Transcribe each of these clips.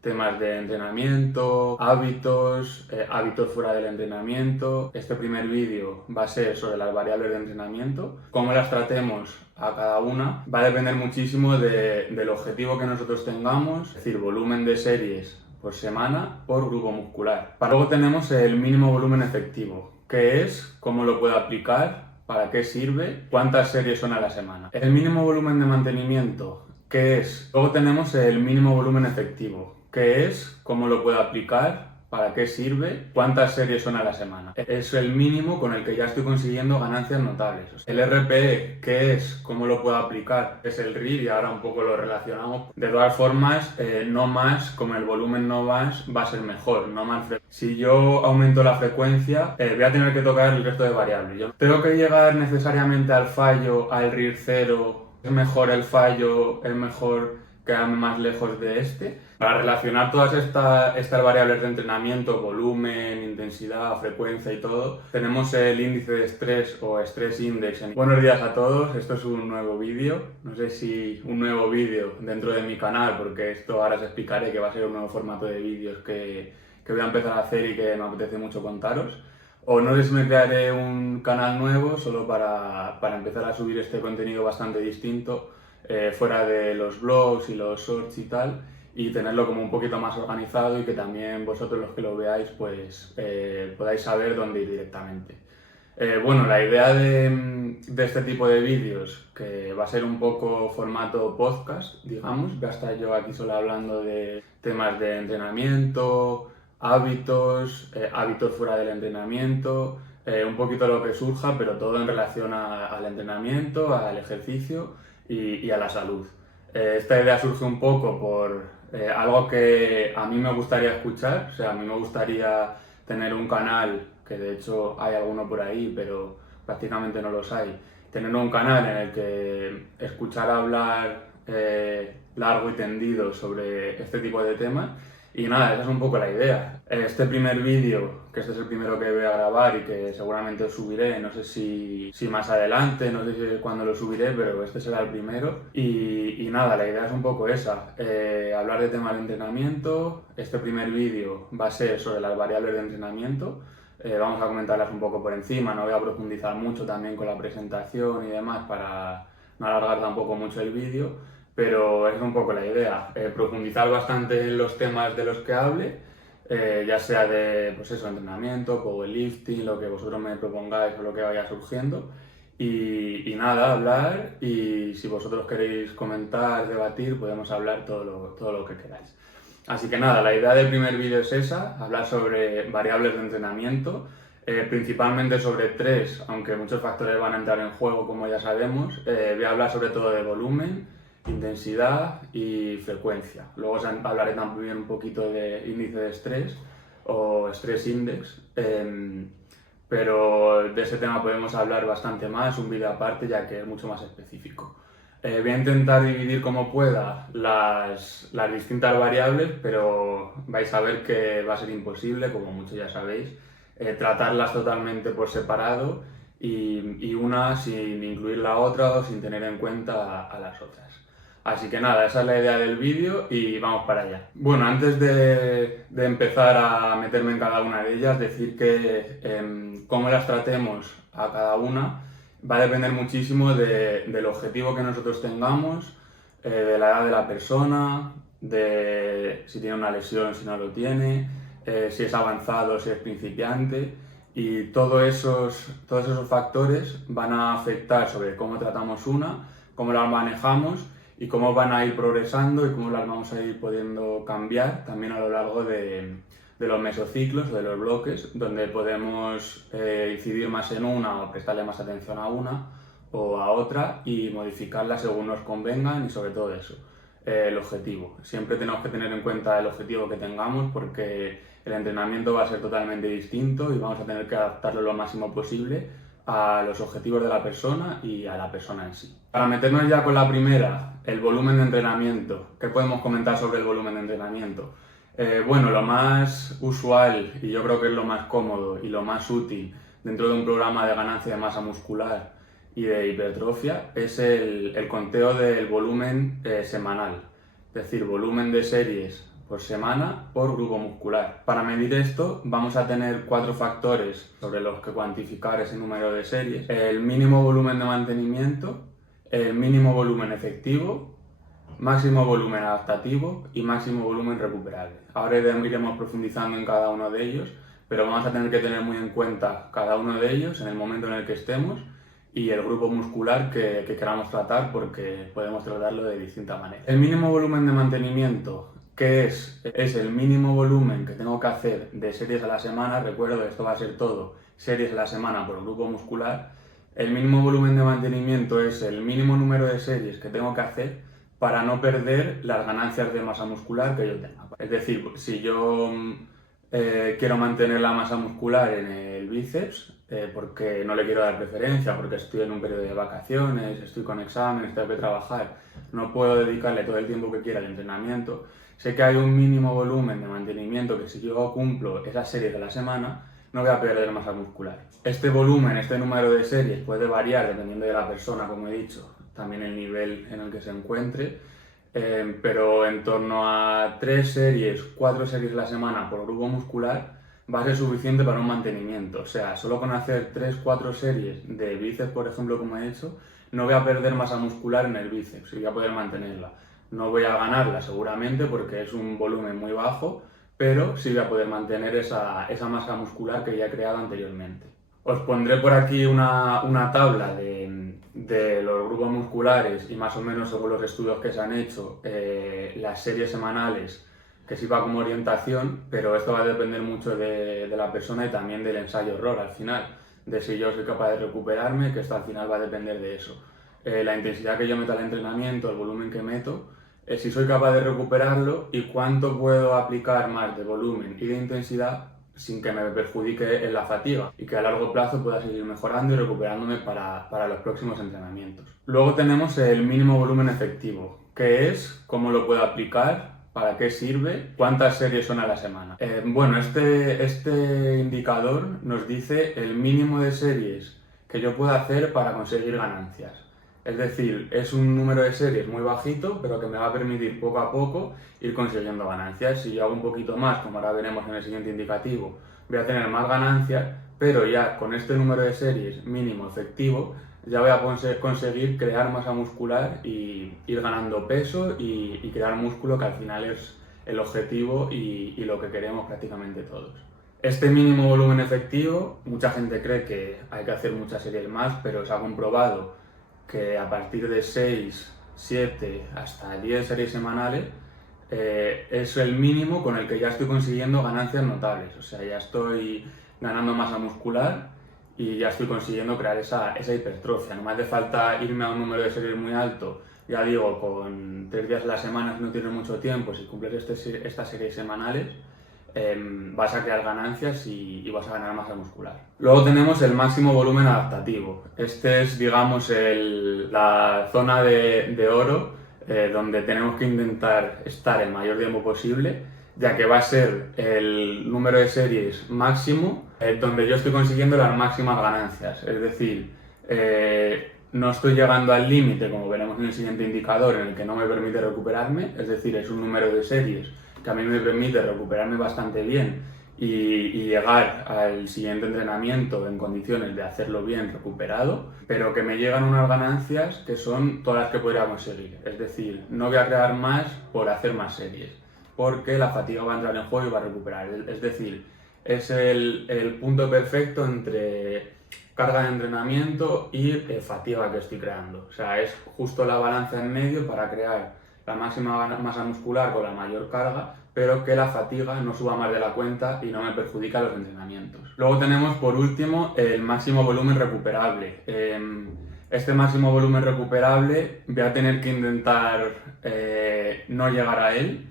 temas de entrenamiento, hábitos, hábitos fuera del entrenamiento. Este primer vídeo va a ser sobre las variables de entrenamiento. Cómo las tratemos a cada una va a depender muchísimo del objetivo que nosotros tengamos, es decir, volumen de series por semana por grupo muscular. Luego tenemos el mínimo volumen efectivo, que es cómo lo puedo aplicar, para qué sirve, cuántas series son a la semana. El mínimo volumen de mantenimiento, ¿qué es? Luego tenemos el mínimo volumen efectivo, ¿qué es? ¿Cómo lo puedo aplicar? ¿Para qué sirve? ¿Cuántas series son a la semana? Es el mínimo con el que ya estoy consiguiendo ganancias notables. El RPE, ¿qué es? ¿Cómo lo puedo aplicar? Es el RIR y ahora un poco lo relacionamos. De todas formas, no más, como el volumen no más, va a ser mejor, no más frecuencia. Si yo aumento la frecuencia, voy a tener que tocar el resto de variables. Yo tengo que llegar necesariamente al fallo, al RIR 0. ¿Es mejor el fallo? ¿Es mejor quedarme más lejos de este? Para relacionar todas estas variables de entrenamiento, volumen, intensidad, frecuencia y todo, tenemos el índice de estrés o Stress Index. Buenos días a todos, esto es un nuevo vídeo, no sé si un nuevo vídeo dentro de mi canal, porque esto ahora os explicaré que va a ser un nuevo formato de vídeos que voy a empezar a hacer y que me apetece mucho contaros. O no sé si me crearé un canal nuevo solo para empezar a subir este contenido bastante distinto, fuera de los blogs y los shorts y tal, y tenerlo como un poquito más organizado y que también vosotros los que lo veáis pues podáis saber dónde ir directamente. Bueno, la idea de este tipo de vídeos, que va a ser un poco formato podcast, digamos, voy a estar yo aquí solo hablando de temas de entrenamiento, hábitos, hábitos fuera del entrenamiento, un poquito lo que surja, pero todo en relación al entrenamiento, al ejercicio y a la salud. Esta idea surge un poco por algo que a mí me gustaría escuchar, o sea, a mí me gustaría tener un canal, que de hecho hay alguno por ahí, pero prácticamente no los hay, tener un canal en el que escuchar hablar largo y tendido sobre este tipo de temas. Y nada, esa es un poco la idea. Este primer vídeo, que este es el primero que voy a grabar y que seguramente os subiré, no sé si más adelante, no sé si cuándo lo subiré, pero este será el primero. Y nada, la idea es un poco esa, hablar de temas de entrenamiento. Este primer vídeo va a ser sobre las variables de entrenamiento. Vamos a comentarlas un poco por encima, no voy a profundizar mucho también con la presentación y demás para no alargar tampoco mucho el vídeo, pero es un poco la idea, profundizar bastante en los temas de los que hable, ya sea de pues eso, entrenamiento, powerlifting, lo que vosotros me propongáis o lo que vaya surgiendo. Y nada, hablar, y si vosotros queréis comentar, debatir, podemos hablar todo lo que queráis. Así que nada, la idea del primer vídeo es esa, hablar sobre variables de entrenamiento, principalmente sobre tres, aunque muchos factores van a entrar en juego como ya sabemos. Voy a hablar sobre todo de volumen, intensidad y frecuencia. Luego hablaré también un poquito de índice de estrés o Stress Index, pero de ese tema podemos hablar bastante más, un vídeo aparte ya que es mucho más específico. Voy a intentar dividir como pueda las distintas variables, pero vais a ver que va a ser imposible, como muchos ya sabéis, tratarlas totalmente por separado y una sin incluir la otra o sin tener en cuenta a las otras. Así que nada, esa es la idea del vídeo y vamos para allá. Bueno, antes de empezar a meterme en cada una de ellas, decir que cómo las tratemos a cada una va a depender muchísimo del objetivo que nosotros tengamos, de la edad de la persona, de si tiene una lesión, si no lo tiene, si es avanzado, si es principiante, y todos esos factores van a afectar sobre cómo tratamos una, cómo la manejamos y cómo van a ir progresando y cómo las vamos a ir pudiendo cambiar también a lo largo de los mesociclos, de los bloques, donde podemos incidir más en una o prestarle más atención a una o a otra y modificarla según nos convengan y sobre todo eso, el objetivo. Siempre tenemos que tener en cuenta el objetivo que tengamos porque el entrenamiento va a ser totalmente distinto y vamos a tener que adaptarlo lo máximo posible a los objetivos de la persona y a la persona en sí. Para meternos ya con la primera, el volumen de entrenamiento. ¿Qué podemos comentar sobre el volumen de entrenamiento? Bueno, lo más usual y yo creo que es lo más cómodo y lo más útil dentro de un programa de ganancia de masa muscular y de hipertrofia es el conteo del volumen semanal, es decir, volumen de series por semana por grupo muscular. Para medir esto vamos a tener 4 factores sobre los que cuantificar ese número de series: el mínimo volumen de mantenimiento, el mínimo volumen efectivo, máximo volumen adaptativo y máximo volumen recuperable. Ahora iremos profundizando en cada uno de ellos, pero vamos a tener que tener muy en cuenta cada uno de ellos en el momento en el que estemos y el grupo muscular que queramos tratar, porque podemos tratarlo de distinta manera. El mínimo volumen de mantenimiento, ¿qué es? Es el mínimo volumen que tengo que hacer de series a la semana. Recuerdo que esto va a ser todo series a la semana por grupo muscular. El mínimo volumen de mantenimiento es el mínimo número de series que tengo que hacer para no perder las ganancias de masa muscular que yo tenga. Es decir, si yo quiero mantener la masa muscular en el bíceps, porque no le quiero dar preferencia, porque estoy en un periodo de vacaciones, estoy con exámenes, tengo que trabajar, no puedo dedicarle todo el tiempo que quiera al entrenamiento, sé que hay un mínimo volumen de mantenimiento que si yo cumplo esas series de la semana, no voy a perder masa muscular. Este volumen, este número de series puede variar dependiendo de la persona, como he dicho, también el nivel en el que se encuentre, pero en torno a 3 series, 4 series a la semana por grupo muscular va a ser suficiente para un mantenimiento. O sea, solo con hacer 3-4 series de bíceps, por ejemplo, como he hecho, no voy a perder masa muscular en el bíceps y voy a poder mantenerla. No voy a ganarla seguramente porque es un volumen muy bajo, pero sí voy a poder mantener esa masa muscular que ya he creado anteriormente. Os pondré por aquí una tabla de los grupos musculares y más o menos según los estudios que se han hecho, las series semanales que sirva como orientación, pero esto va a depender mucho de la persona y también del ensayo-error al final, de si yo soy capaz de recuperarme, que esto al final va a depender de eso. La intensidad que yo meta al entrenamiento, el volumen que meto, si soy capaz de recuperarlo y cuánto puedo aplicar más de volumen y de intensidad sin que me perjudique en la fatiga y que a largo plazo pueda seguir mejorando y recuperándome para los próximos entrenamientos. Luego tenemos el mínimo volumen efectivo, que es cómo lo puedo aplicar, para qué sirve, cuántas series son a la semana. Bueno, este indicador nos dice el mínimo de series que yo puedo hacer para conseguir ganancias. Es decir, es un número de series muy bajito, pero que me va a permitir poco a poco ir consiguiendo ganancias. Si yo hago un poquito más, como ahora veremos en el siguiente indicativo, voy a tener más ganancias, pero ya con este número de series mínimo efectivo, ya voy a conseguir crear masa muscular y ir ganando peso y crear músculo, que al final es el objetivo y lo que queremos prácticamente todos. Este mínimo volumen efectivo, mucha gente cree que hay que hacer muchas series más, pero se ha comprobado que a partir de 6, 7 hasta 10 series semanales es el mínimo con el que ya estoy consiguiendo ganancias notables. O sea, ya estoy ganando masa muscular y ya estoy consiguiendo crear esa hipertrofia. No me hace falta irme a un número de series muy alto. Ya digo, con 3 días a la semana, si no tienes mucho tiempo, si cumples estas series semanales, vas a crear ganancias y vas a ganar masa muscular. Luego tenemos el máximo volumen adaptativo. Este es, digamos, la zona de oro donde tenemos que intentar estar el mayor tiempo posible, ya que va a ser el número de series máximo donde yo estoy consiguiendo las máximas ganancias. Es decir, no estoy llegando al límite, como veremos en el siguiente indicador, en el que no me permite recuperarme, es decir, es un número de series que a mí me permite recuperarme bastante bien y llegar al siguiente entrenamiento en condiciones de hacerlo bien recuperado, pero que me llegan unas ganancias que son todas las que podría conseguir. Es decir, no voy a crear más por hacer más series, porque la fatiga va a entrar en juego y va a recuperar. Es decir, es el punto perfecto entre carga de entrenamiento y fatiga que estoy creando. O sea, es justo la balanza en medio para crear la máxima masa muscular con la mayor carga, pero que la fatiga no suba más de la cuenta y no me perjudica los entrenamientos. Luego tenemos, por último, el máximo volumen recuperable. Este máximo volumen recuperable voy a tener que intentar no llegar a él,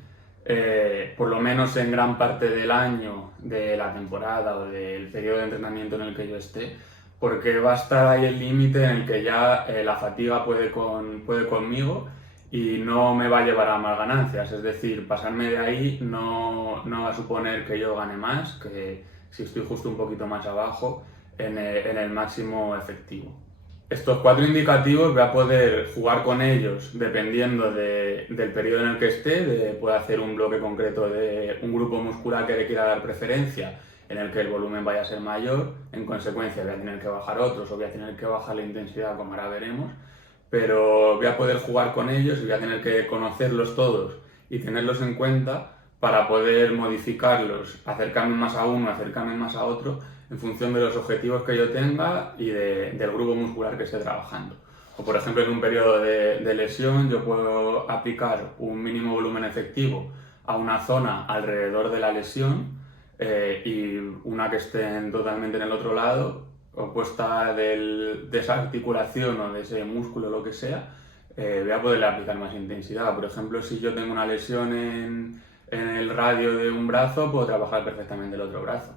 por lo menos en gran parte del año, de la temporada o del periodo de entrenamiento en el que yo esté, porque va a estar ahí el límite en el que ya la fatiga puede conmigo y no me va a llevar a más ganancias. Es decir, pasarme de ahí no va a suponer que yo gane más, que si estoy justo un poquito más abajo en el máximo efectivo. Estos 4 indicativos voy a poder jugar con ellos dependiendo del periodo en el que esté, puedo hacer un bloque concreto de un grupo muscular que le quiera dar preferencia, en el que el volumen vaya a ser mayor, en consecuencia voy a tener que bajar otros o voy a tener que bajar la intensidad, como ahora veremos, pero voy a poder jugar con ellos y voy a tener que conocerlos todos y tenerlos en cuenta para poder modificarlos, acercarme más a uno, acercarme más a otro, en función de los objetivos que yo tenga y del grupo muscular que esté trabajando. O por ejemplo, en un periodo de lesión yo puedo aplicar un mínimo volumen efectivo a una zona alrededor de la lesión y una que esté totalmente en el otro lado, opuesta de esa articulación o de ese músculo o lo que sea, voy a poderle aplicar más intensidad. Por ejemplo, si yo tengo una lesión en el radio de un brazo, puedo trabajar perfectamente el otro brazo.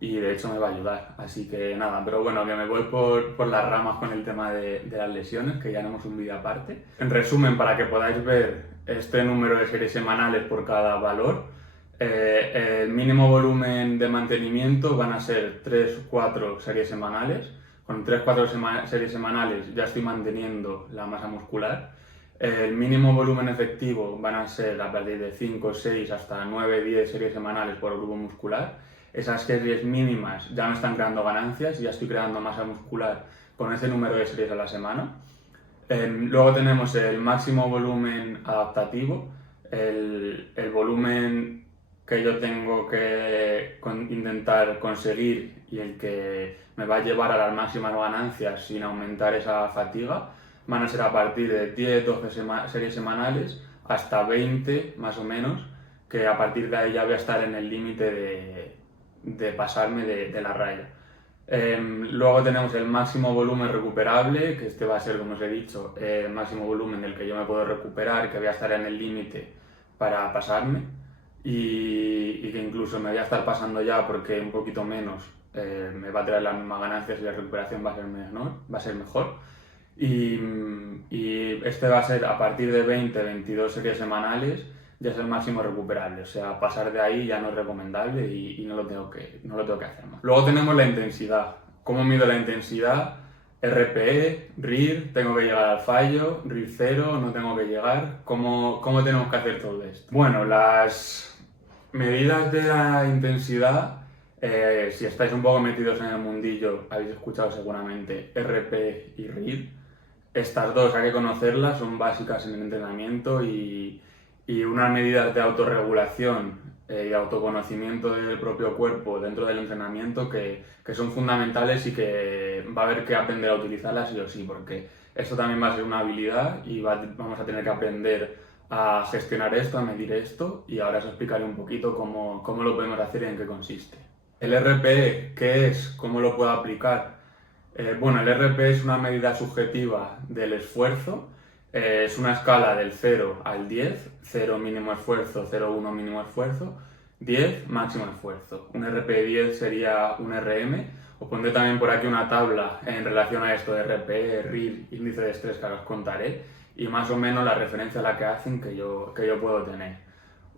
Y de hecho me va a ayudar. Así que nada, pero bueno, que me voy por las ramas con el tema de las lesiones, que ya haremos un vídeo aparte. En resumen, para que podáis ver este número de series semanales por cada valor, el mínimo volumen de mantenimiento van a ser 3-4 series semanales. Con 3-4 series semanales ya estoy manteniendo la masa muscular. El mínimo volumen efectivo van a ser a partir de 5, 6 hasta 9-10 series semanales por grupo muscular. Esas series mínimas ya me están creando ganancias y ya estoy creando masa muscular con ese número de series a la semana. Luego tenemos el máximo volumen adaptativo, el volumen que yo tengo que intentar conseguir y el que me va a llevar a las máximas ganancias sin aumentar esa fatiga. Van a ser a partir de 10-12 series semanales hasta 20 más o menos, que a partir de ahí ya voy a estar en el límite de pasarme de la raya. Luego tenemos el máximo volumen recuperable, que este va a ser, como os he dicho, el máximo volumen del que yo me puedo recuperar, que voy a estar en el límite para pasarme y que incluso me voy a estar pasando ya porque un poquito menos me va a traer las mismas ganancias y la recuperación va a ser menor, va a ser mejor. Y este va a ser a partir de 20-22 series semanales, ya es el máximo recuperable, o sea, pasar de ahí ya no es recomendable y no lo tengo que hacer más. Luego tenemos la intensidad. ¿Cómo mido la intensidad? RPE, RIR, tengo que llegar al fallo, RIR 0, no tengo que llegar. ¿Cómo tenemos que hacer todo esto? Bueno, las medidas de la intensidad, si estáis un poco metidos en el mundillo, habéis escuchado seguramente RPE y RIR. Estas dos hay que conocerlas, son básicas en el entrenamiento y unas medidas de autorregulación y autoconocimiento del propio cuerpo dentro del entrenamiento que son fundamentales y que va a haber que aprender a utilizarlas sí o sí, porque esto también va a ser una habilidad y vamos a tener que aprender a gestionar esto, a medir esto, y ahora os explicaré un poquito cómo lo podemos hacer y en qué consiste. El RPE, ¿qué es? ¿Cómo lo puedo aplicar? Bueno, el RPE es una medida subjetiva del esfuerzo. Es una escala del 0 al 10, 0 mínimo esfuerzo, 0 1 mínimo esfuerzo, 10 máximo esfuerzo. Un RPE 10 sería un RM. Os pondré también por aquí una tabla en relación a esto de RPE, RIR, índice de estrés, que ahora os contaré, y más o menos la referencia a la que hacen que yo puedo tener.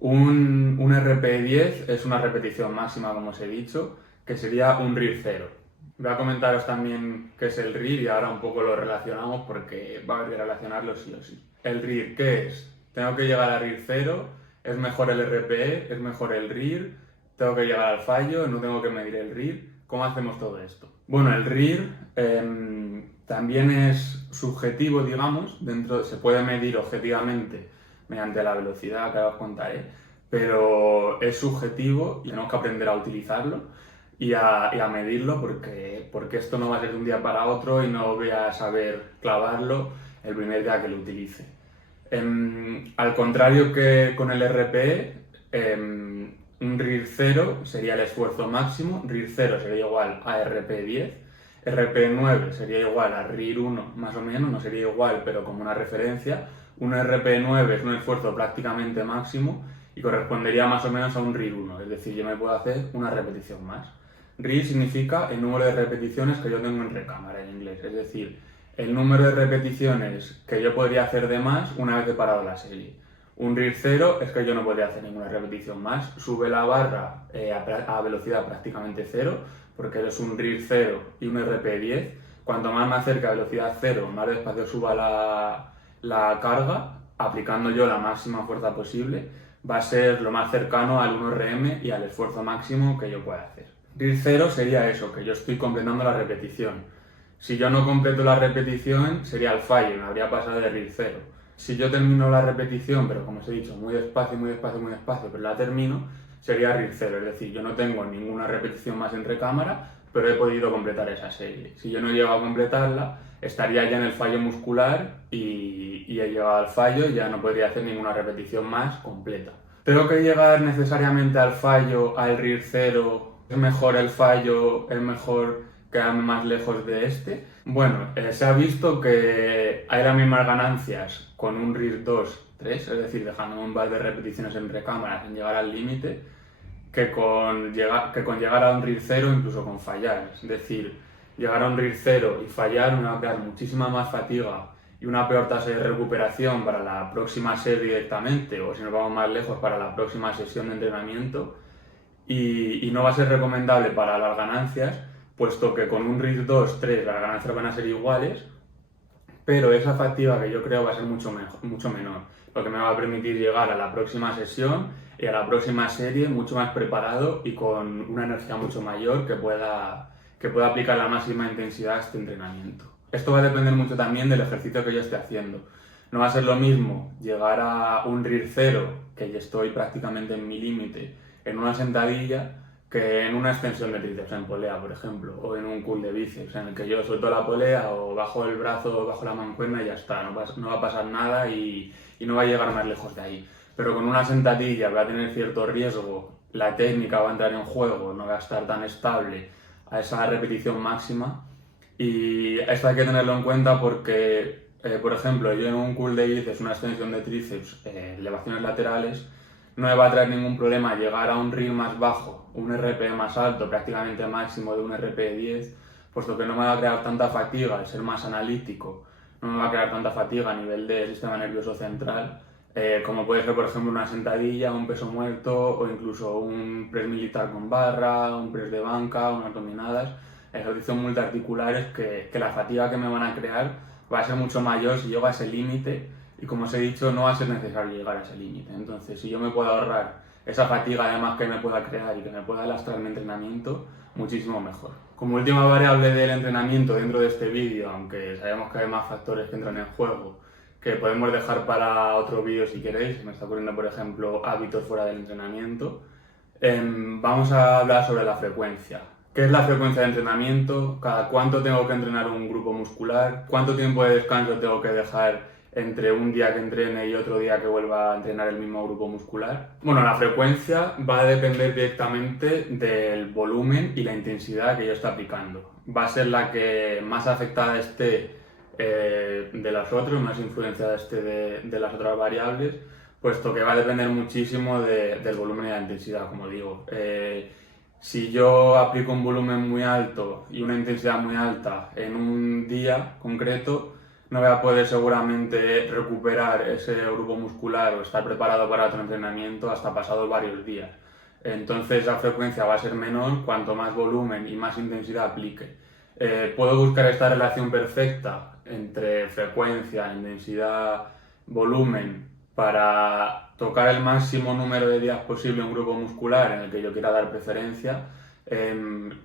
Un RPE 10 es una repetición máxima, como os he dicho, que sería un RIR 0. Voy a comentaros también qué es el RIR y ahora un poco lo relacionamos porque va a haber que relacionarlo sí o sí. El RIR, ¿qué es? Tengo que llegar a RIR 0, es mejor el RPE, es mejor el RIR, tengo que llegar al fallo, no tengo que medir el RIR. ¿Cómo hacemos todo esto? Bueno, el RIR también es subjetivo, digamos, se puede medir objetivamente mediante la velocidad, que ahora os contaré, pero es subjetivo y tenemos que aprender a utilizarlo y a medirlo porque esto no va a ser de un día para otro y no voy a saber clavarlo el primer día que lo utilice. Al contrario que con el RPE, un RIR 0 sería el esfuerzo máximo, RIR 0 sería igual a RPE 10, RPE 9 sería igual a RIR 1 más o menos, no sería igual pero como una referencia. Un RPE 9 es un esfuerzo prácticamente máximo y correspondería más o menos a un RIR 1, es decir, yo me puedo hacer una repetición más. RIR significa el número de repeticiones que yo tengo en recámara en inglés, es decir, el número de repeticiones que yo podría hacer de más una vez he parado la serie. Un RIR 0 es que yo no podría hacer ninguna repetición más, sube la barra a velocidad prácticamente 0, porque es un RIR 0 y un RPE 10, cuanto más me acerque a velocidad cero, más despacio suba la carga, aplicando yo la máxima fuerza posible, va a ser lo más cercano al 1RM y al esfuerzo máximo que yo pueda hacer. RIR 0 sería eso, que yo estoy completando la repetición. Si yo no completo la repetición, sería el fallo, me habría pasado de RIR 0. Si yo termino la repetición, pero como os he dicho, muy despacio, muy despacio, muy despacio, pero la termino, sería RIR 0, es decir, yo no tengo ninguna repetición más entre cámara, pero he podido completar esa serie. Si yo no llego a completarla, estaría ya en el fallo muscular y he llegado al fallo y ya no podría hacer ninguna repetición más completa. ¿Tengo que llegar necesariamente al fallo, al RIR 0? ¿Es mejor el fallo? ¿Es mejor quedarme más lejos de este? Bueno, se ha visto que hay las mismas ganancias con un RIR 2, 3, es decir, dejando un par de repeticiones entre cámaras en llegar al límite, que con llegar a un RIR 0 incluso con fallar. Es decir, llegar a un RIR 0 y fallar me va a crear muchísima más fatiga y una peor tasa de recuperación para la próxima serie directamente, o si nos vamos más lejos, para la próxima sesión de entrenamiento, y no va a ser recomendable para las ganancias, puesto que con un RIR 2, 3 las ganancias van a ser iguales, pero esa fatiga que yo creo va a ser mucho menor, lo que me va a permitir llegar a la próxima sesión y a la próxima serie mucho más preparado y con una energía mucho mayor que pueda aplicar la máxima intensidad a este entrenamiento. Esto va a depender mucho también del ejercicio que yo esté haciendo. No va a ser lo mismo llegar a un RIR 0, que ya estoy prácticamente en mi límite, en una sentadilla, que en una extensión de tríceps en polea, por ejemplo, o en un curl de bíceps, en el que yo suelto la polea o bajo el brazo o bajo la mancuerna y ya está, no va a pasar nada y no va a llegar más lejos de ahí. Pero con una sentadilla voy a tener cierto riesgo, la técnica va a entrar en juego, no va a estar tan estable a esa repetición máxima, y esto hay que tenerlo en cuenta porque, por ejemplo, yo en un curl de bíceps, una extensión de tríceps, elevaciones laterales, no me va a traer ningún problema llegar a un RIR más bajo, un RPE más alto, prácticamente máximo de un RPE 10, puesto que no me va a crear tanta fatiga al ser más analítico, no me va a crear tanta fatiga a nivel del sistema nervioso central, como puede ser, por ejemplo, una sentadilla, un peso muerto o incluso un press militar con barra, un press de banca, unas dominadas, ejercicios multiarticulares que la fatiga que me van a crear va a ser mucho mayor si llego a ese límite. Y como os he dicho, no va a ser necesario llegar a ese límite. Entonces, si yo me puedo ahorrar esa fatiga además que me pueda crear y que me pueda lastrar mi entrenamiento, muchísimo mejor. Como última variable del entrenamiento dentro de este vídeo, aunque sabemos que hay más factores que entran en juego, que podemos dejar para otro vídeo si queréis, se me está ocurriendo, por ejemplo, hábitos fuera del entrenamiento, vamos a hablar sobre la frecuencia. ¿Qué es la frecuencia de entrenamiento? ¿Cada cuánto tengo que entrenar un grupo muscular? ¿Cuánto tiempo de descanso tengo que dejar entre un día que entrene y otro día que vuelva a entrenar el mismo grupo muscular? Bueno, la frecuencia va a depender directamente del volumen y la intensidad que yo esté aplicando. Va a ser la que más afectada esté de las otras, más influenciada esté de las otras variables, puesto que va a depender muchísimo del volumen y la intensidad, como digo. Si yo aplico un volumen muy alto y una intensidad muy alta en un día concreto, no voy a poder seguramente recuperar ese grupo muscular o estar preparado para otro entrenamiento hasta pasados varios días. Entonces la frecuencia va a ser menor cuanto más volumen y más intensidad aplique. Puedo buscar esta relación perfecta entre frecuencia, intensidad, volumen para tocar el máximo número de días posible un grupo muscular en el que yo quiera dar preferencia,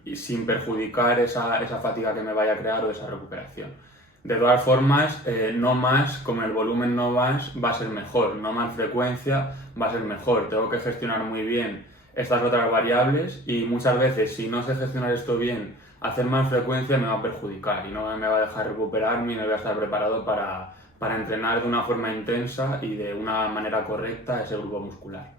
y sin perjudicar esa fatiga que me vaya a crear o esa recuperación. De todas formas, no más, como el volumen no más, va a ser mejor, no más frecuencia va a ser mejor. Tengo que gestionar muy bien estas otras variables y muchas veces, si no sé gestionar esto bien, hacer más frecuencia me va a perjudicar y no me va a dejar recuperarme y no voy a estar preparado para entrenar de una forma intensa y de una manera correcta ese grupo muscular.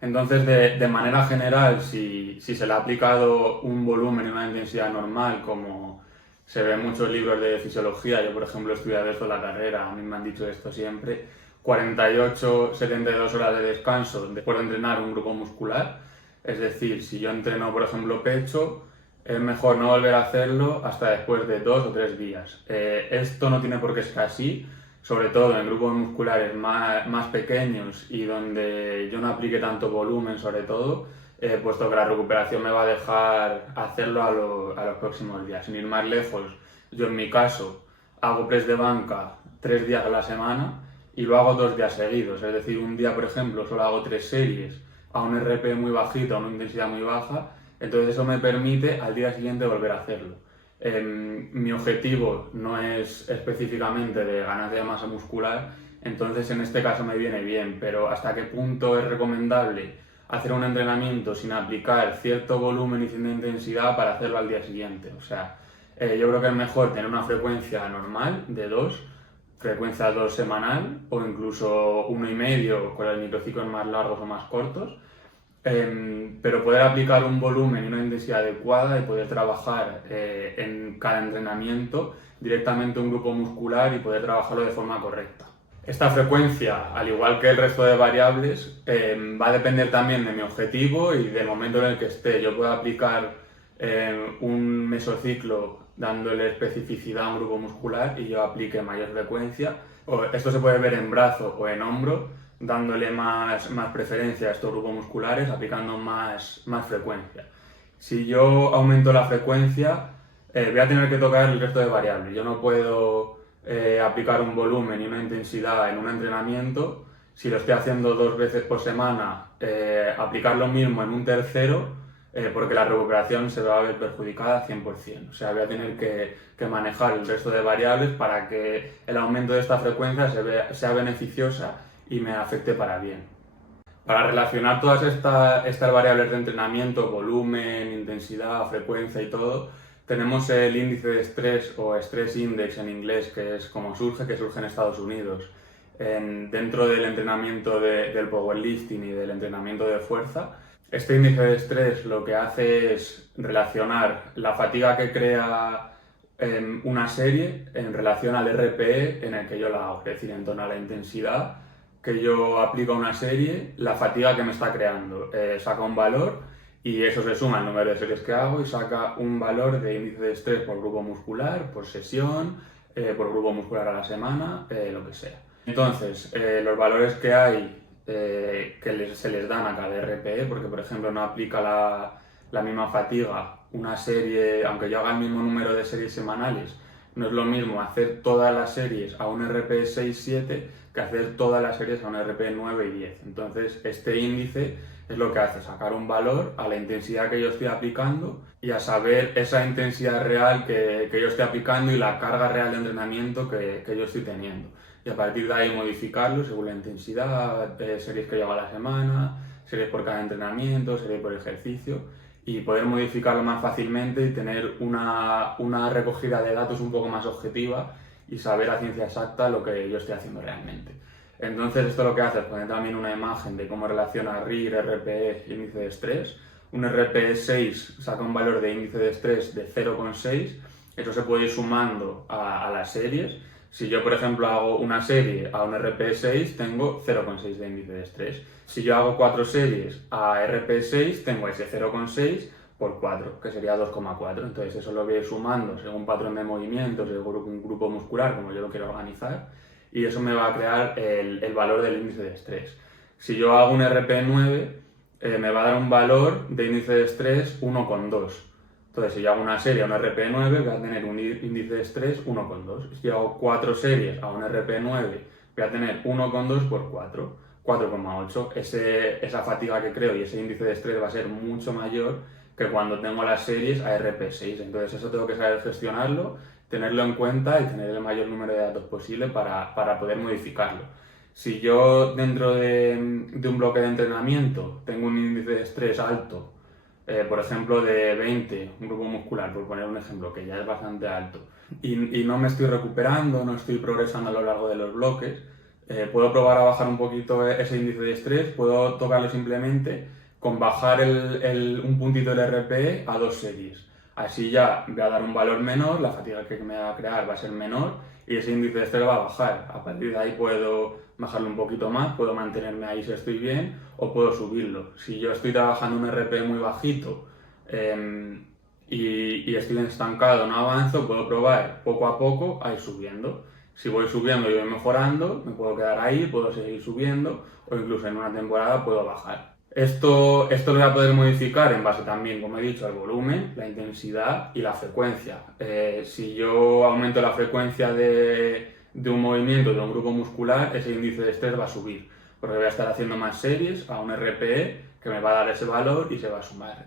Entonces, de manera general, si se le ha aplicado un volumen y una intensidad normal, como se ve en muchos libros de fisiología, yo por ejemplo he estudiado esto en la carrera, a mí me han dicho esto siempre, 48-72 horas de descanso después de entrenar un grupo muscular, es decir, si yo entreno por ejemplo pecho, es mejor no volver a hacerlo hasta después de 2 o 3 días. Esto no tiene por qué ser así, sobre todo en grupos musculares más pequeños y donde yo no aplique tanto volumen sobre todo, puesto que la recuperación me va a dejar hacerlo a los próximos días. Sin ir más lejos, Yo en mi caso hago press de banca 3 días a la semana y lo hago 2 días seguidos. Es decir, un día, por ejemplo, solo hago 3 series a un RP muy bajito, a una intensidad muy baja, entonces eso me permite al día siguiente volver a hacerlo. Mi objetivo no es específicamente de ganancia de masa muscular, entonces en este caso me viene bien, pero ¿hasta qué punto es recomendable hacer un entrenamiento sin aplicar cierto volumen y cierta intensidad para hacerlo al día siguiente? O sea, yo creo que es mejor tener una frecuencia normal de 2, frecuencia 2 semanal o incluso 1,5 con los microciclos más largos o más cortos, pero poder aplicar un volumen y una intensidad adecuada y poder trabajar en cada entrenamiento directamente un grupo muscular y poder trabajarlo de forma correcta. Esta frecuencia, al igual que el resto de variables, va a depender también de mi objetivo y del momento en el que esté. Yo puedo aplicar un mesociclo dándole especificidad a un grupo muscular y yo aplique mayor frecuencia. Esto se puede ver en brazo o en hombro, dándole más preferencia a estos grupos musculares, aplicando más frecuencia. Si yo aumento la frecuencia, voy a tener que tocar el resto de variables. Yo no puedo aplicar un volumen y una intensidad en un entrenamiento. Si lo estoy haciendo 2 veces por semana, aplicar lo mismo en un tercero, porque la recuperación se va a ver perjudicada 100%. O sea, voy a tener que manejar el resto de variables para que el aumento de esta frecuencia sea beneficiosa y me afecte para bien. Para relacionar todas estas variables de entrenamiento, volumen, intensidad, frecuencia y todo, tenemos el índice de estrés o Stress Index en inglés, que es como que surge en Estados Unidos. Dentro del entrenamiento del powerlifting y del entrenamiento de fuerza, este índice de estrés lo que hace es relacionar la fatiga que crea una serie en relación al RPE en el que yo la hago, es decir, en torno a la intensidad que yo aplico a una serie, la fatiga que me está creando. Saca un valor y eso se suma al número de series que hago y saca un valor de índice de estrés por grupo muscular, por sesión, por grupo muscular a la semana, lo que sea. Entonces, los valores que hay se les dan a cada RPE, porque por ejemplo no aplica la misma fatiga una serie, aunque yo haga el mismo número de series semanales, no es lo mismo hacer todas las series a un RPE 6-7 que hacer todas las series a un RPE 9 y 10. Entonces, este índice es lo que hace, sacar un valor a la intensidad que yo estoy aplicando y a saber esa intensidad real que yo estoy aplicando y la carga real de entrenamiento que yo estoy teniendo. Y a partir de ahí modificarlo según la intensidad, series que yo hago a la semana, series por cada entrenamiento, series por ejercicio, y poder modificarlo más fácilmente y tener una recogida de datos un poco más objetiva y saber a ciencia exacta lo que yo estoy haciendo realmente. Entonces esto lo que hace es poner también una imagen de cómo relaciona RIR, RPE y índice de estrés. Un RPE 6 saca un valor de índice de estrés de 0,6, eso se puede ir sumando a las series. Si yo, por ejemplo, hago una serie a un RPE 6, tengo 0,6 de índice de estrés. Si yo hago 4 series a RPE 6, tengo ese 0,6 por 4, que sería 2,4. Entonces eso lo voy a ir sumando según patrón de movimientos, según un grupo muscular, como yo lo quiero organizar, y eso me va a crear el valor del índice de estrés. Si yo hago un RPE 9, me va a dar un valor de índice de estrés 1,2. Entonces, si yo hago una serie a un RP9, voy a tener un índice de estrés 1,2. Si yo hago 4 series a un RP9, voy a tener 1,2 por 4, 4,8. Esa fatiga que creo y ese índice de estrés va a ser mucho mayor que cuando tengo las series a RP6. Entonces, eso tengo que saber gestionarlo, tenerlo en cuenta y tener el mayor número de datos posible para poder modificarlo. Si yo dentro de un bloque de entrenamiento tengo un índice de estrés alto, por ejemplo de 20, un grupo muscular, por poner un ejemplo, que ya es bastante alto, y no me estoy recuperando, no estoy progresando a lo largo de los bloques, puedo probar a bajar un poquito ese índice de estrés, puedo tocarlo simplemente con bajar un puntito del RPE a 2 series. Así ya voy a dar un valor menor, la fatiga que me va a crear va a ser menor y ese índice de estrés va a bajar. A partir de ahí puedo bajarlo un poquito más, puedo mantenerme ahí si estoy bien o puedo subirlo. Si yo estoy trabajando un RP muy bajito y estoy estancado, no avanzo, puedo probar poco a poco a ir subiendo. Si voy subiendo y voy mejorando, me puedo quedar ahí, puedo seguir subiendo o incluso en una temporada puedo bajar. Esto lo voy a poder modificar en base también, como he dicho, al volumen, la intensidad y la frecuencia. Si yo aumento la frecuencia de un movimiento, de un grupo muscular, ese índice de estrés va a subir, porque voy a estar haciendo más series a un RPE que me va a dar ese valor y se va a sumar.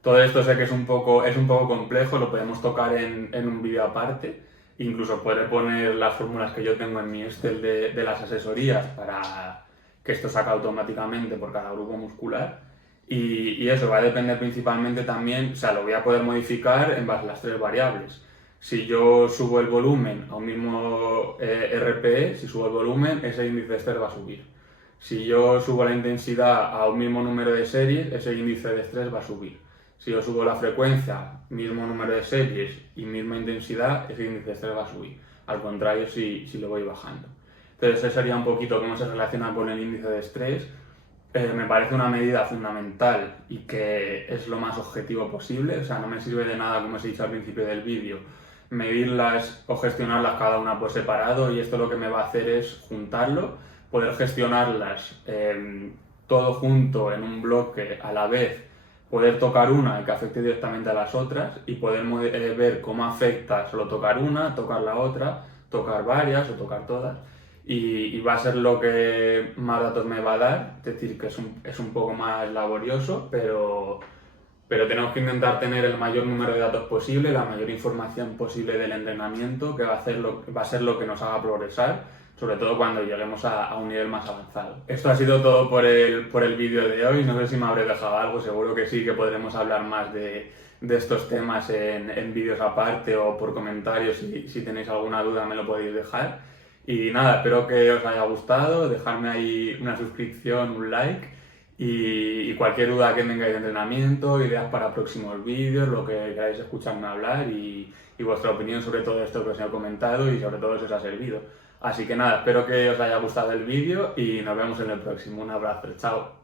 Todo esto sé que es un poco complejo, lo podemos tocar en un vídeo aparte. Incluso podré poner las fórmulas que yo tengo en mi Excel de las asesorías para que esto saca automáticamente por cada grupo muscular. Y eso va a depender principalmente también, o sea, lo voy a poder modificar en base a las tres variables. Si yo subo el volumen a un mismo RPE, si subo el volumen, ese índice de estrés va a subir. Si yo subo la intensidad a un mismo número de series, ese índice de estrés va a subir. Si yo subo la frecuencia, mismo número de series y misma intensidad, ese índice de estrés va a subir. Al contrario, si lo voy bajando. Entonces, ese sería un poquito cómo se relaciona con el índice de estrés. Me parece una medida fundamental y que es lo más objetivo posible. O sea, no me sirve de nada, como os he dicho al principio del vídeo, medirlas o gestionarlas cada una por separado, y esto lo que me va a hacer es juntarlo, poder gestionarlas todo junto en un bloque a la vez, poder tocar una y que afecte directamente a las otras y poder ver cómo afecta solo tocar una, tocar la otra, tocar varias o tocar todas. Y va a ser lo que más datos me va a dar, es decir, que es un poco más laborioso, pero tenemos que intentar tener el mayor número de datos posible, la mayor información posible del entrenamiento, que va a ser lo que nos haga progresar, sobre todo cuando lleguemos a un nivel más avanzado. Esto ha sido todo por el vídeo de hoy. No sé si me habré dejado algo, seguro que sí, que podremos hablar más de estos temas en vídeos aparte o por comentarios. Si tenéis alguna duda me lo podéis dejar. Y nada, espero que os haya gustado, dejadme ahí una suscripción, un like, y cualquier duda que tengáis de entrenamiento, ideas para próximos vídeos, lo que queráis escucharme hablar y vuestra opinión sobre todo esto que os he comentado y sobre todo si os ha servido. Así que nada, espero que os haya gustado el vídeo y nos vemos en el próximo. Un abrazo, chao.